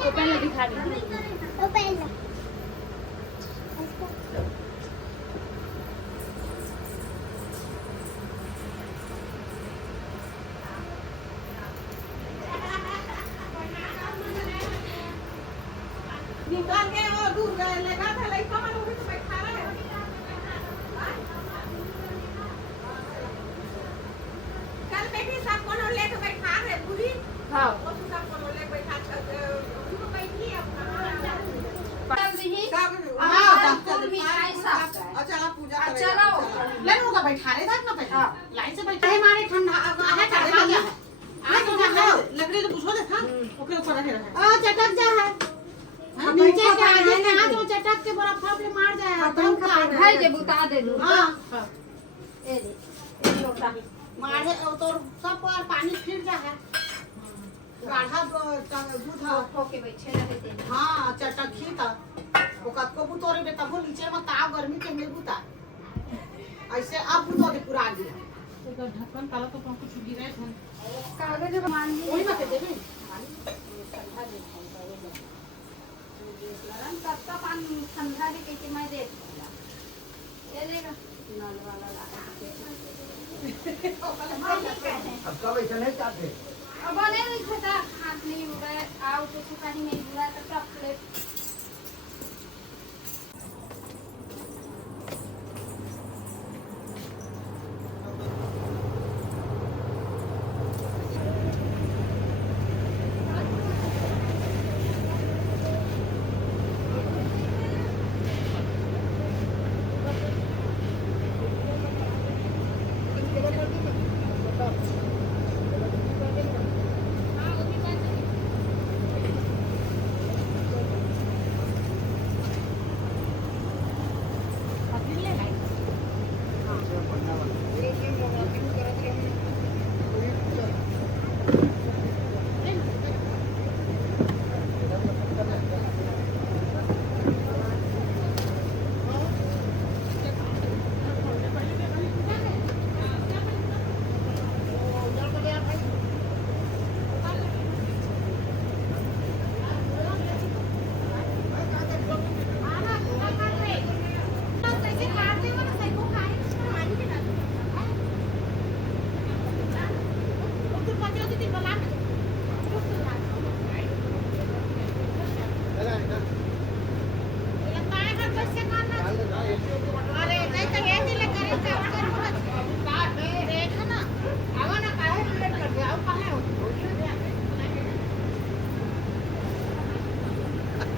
वो पहले दिखा दे। वो पहले निकाल के वो दूर गए लगा था लड़का मन वो भी तो बैठा रहा है कल बेटी सब को लेके बैठा रहे पूरी हाँ वो सब को लेके बैठा तो बैठी अपना अच्छा आप पूजा करें चलो लेन होगा बैठा रहे था ना पहले लाइन से बैठा है हमारे ठंडा है तो है लकड़ी तो पूछो दे हां ओके ऊपर रहे चटक जा है नीचे के आगे से हाथ वो चटक के बड़ा फाप ले मार जाए भाई जे बुता दे दू हां ए दे ए लोटा मारे तो सब पर पानी फिर जा है गाढ़ा दूध होके बैठे रहे थे हां चटकी था वो कत को बुतोरे बेटा वो नीचे में ताव गर्मी के में बुता ऐसे अब बुतो दे पूरा आगे तो ढक्कन ताला तो कुछ गिरे थे कागज मान ली वही मत देबे ठंडा दे लरन तब का पानी ठंडा दे के मैं दे ये लेगा नल वाला लगा अब कब ऐसा नहीं चाहते अब नहीं खाता हाथ नहीं हो रहा है आओ तो सुखानी नहीं बुला तो कप प्लेट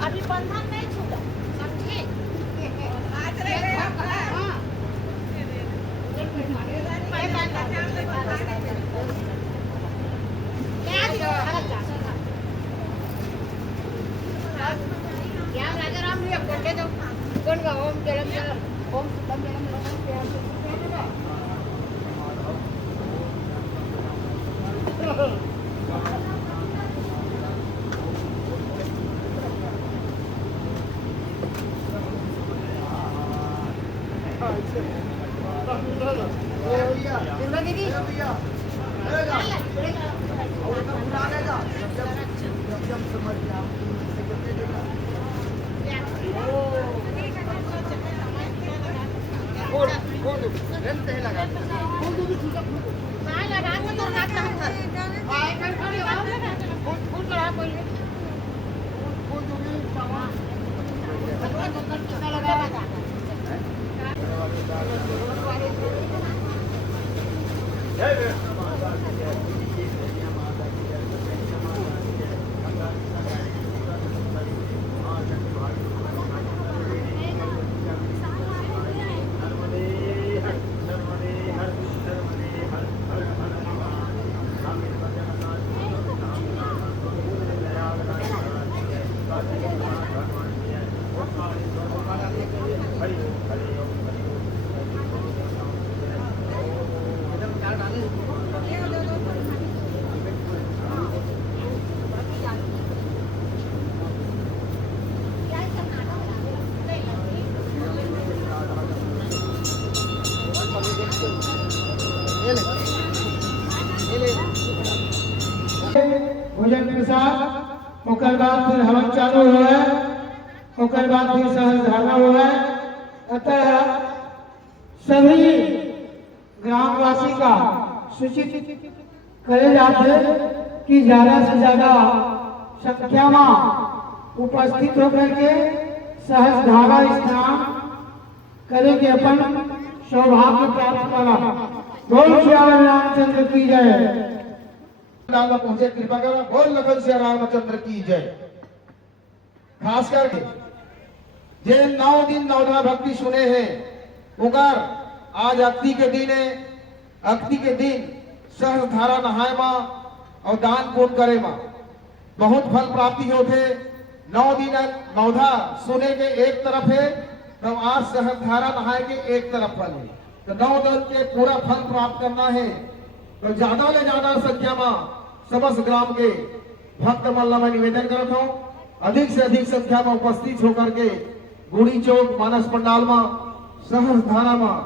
अभी बंधन नहीं छूटा समझे आज रे क्या राजा राम ने बोले तो कौन का ओम जलम जलम ओम सुतम जलम दीदी ये ले भोजन प्रसाद ओकर बाद फिर हवन चालू हो है, ओकर बाद फिर सहस्त्रधारा हो है। अतः सभी ग्रामवासी का सूचित करे जाते कि ज्यादा से ज्यादा संख्या में उपस्थित होकर के सहस्त्रधारा स्नान करे के अपन सौभाग्य प्राप्त करा। बोल श्री रामचंद्र की जय। लाल पहुंचे कृपा करो। बोल लखन श्री रामचंद्र की जय। खास करके जे 9 दिन 9 भक्ति सुने हैं उगर आज अक्ति के दिन है। अक्ति के दिन सहस्त्रधारा नहाय मां और दान पुण्य करे मां बहुत फल प्राप्ति होते। 9 दिन 9 सुने के एक तरफ है तो आज सहस्त्रधारा नहाय के एक तरफ फल है। तो 9 दिन के पूरा फल प्राप्त करना है तो ज्यादा ले ज्यादा संख्या में समस्त ग्राम के भक्त मल्ला में निवेदन करता हूँ अधिक से अधिक संख्या में उपस्थित होकर के गुड़ी चौक मानस पंडाल में सहस्त्रधारा में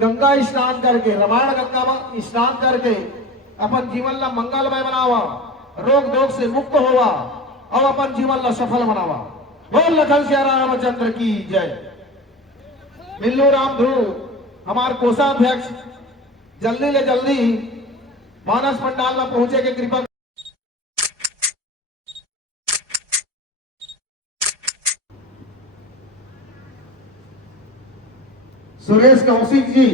गंगा स्नान करके रामायण गंगा में स्नान करके अपन जीवन ला मंगलमय बनावा, रोग दोग से मुक्त होवा और अपन जीवन ला सफल बनावा। बोल लखन श्री रामचंद्र की जय। मिल्लू राम ध्रुव हमार कोषाध्यक्ष जल्दी ले जल्दी मानस पंडाल में पहुंचे के कृपा। सुरेश कौशिक जी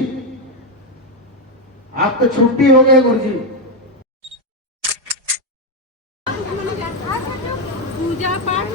आप तो छुट्टी हो गए गुरु जी। पूजा पाठ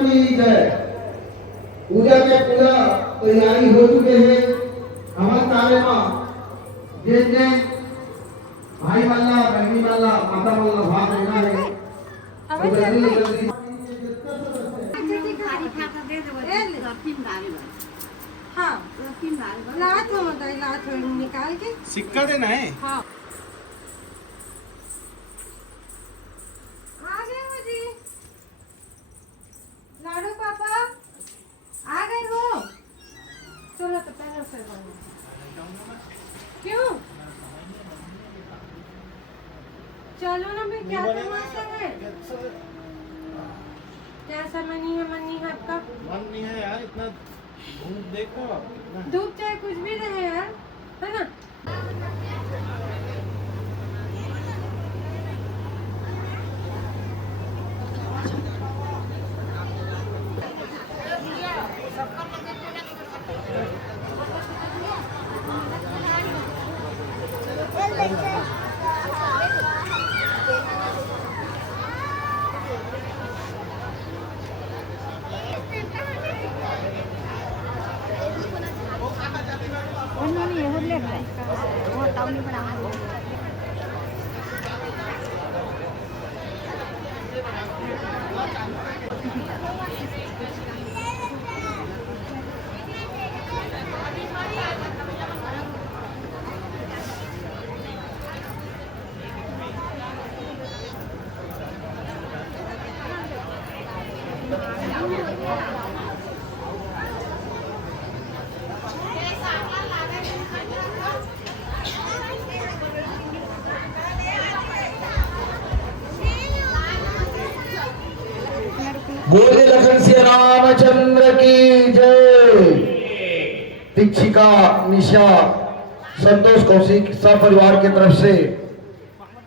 की जय। पूजा के पूरा तैयारी हो चुके हैं। हवन कार्य में जिन जिन भाई मल्ला बहनी मल्ला माता मल्ला भाग लेना है वो जल्दी जल्दी लात निकाल के सिक्का देना है। हाँ आ गए हो जी। लाडू पापा आ गए हो। चलो तो पहले से क्यों चलो ना मैं क्या तमाशा है। क्या समय नहीं है मन नहीं है आपका। मन नहीं है यार इतना धूप देखो। धूप चाहे कुछ भी रहे यार है ना। बोले लखन श्री रामचंद्र की जय। दीक्षिका निशा संतोष कौशिक सब परिवार की तरफ से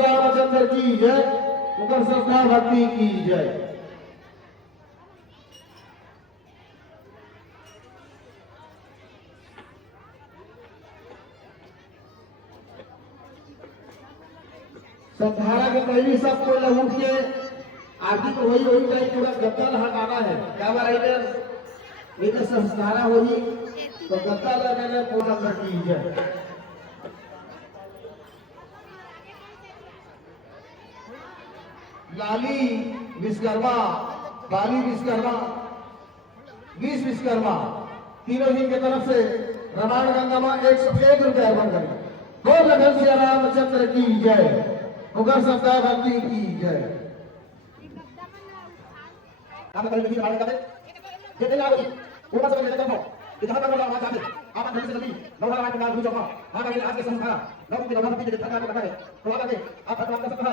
रामचंद्र की जय, उनकर श्रद्धा भक्ति की जय। सब धारा के पहली सब कोई लोग उठ के आरती तो वही वही टाइम पूरा गत्ता हटाना है। क्या बार इधर इधर संस्कारा होगी तो गत्ता लगाने पूरा करती है। लाली विश्वकर्मा, बाली विश्वकर्मा, 20 विश्वकर्मा तीनों जी की तरफ से रामायण गंगा में 101 रुपये अर्पण करें। बोल लखन श्री रामचंद्र की जय, उगर सप्ताह भक्ति की जय। आप कल भी रामायण करें, कितने लाभ होगी ऊपर से लेकर जाओ इतना बड़ा आवाज आते आप अंदर से नदी नौरा रात में भूल जाओ हां आगे आज के संस्कार नौ की नौरा पीछे थका करता है तो आगे आप भगवान का सत्ता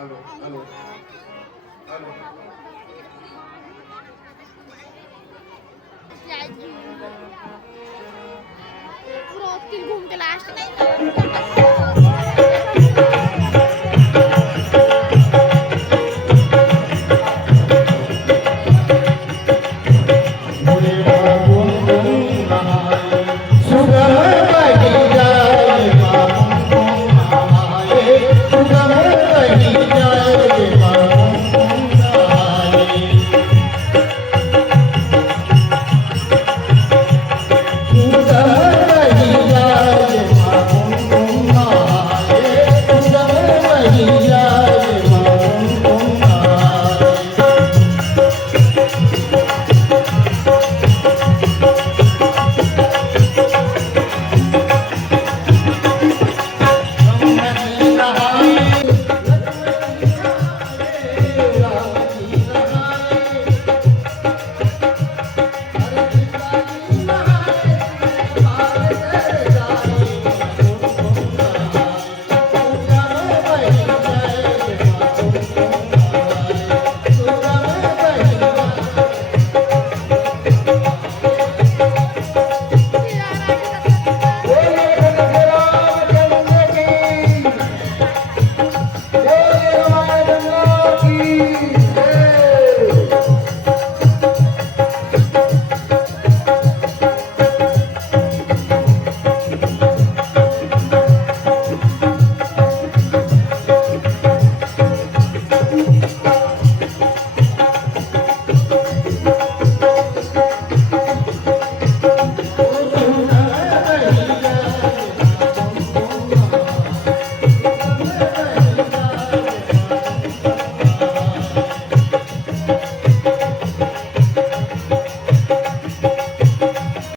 हेलो हेलो हेलो पूरा घूम के लास्ट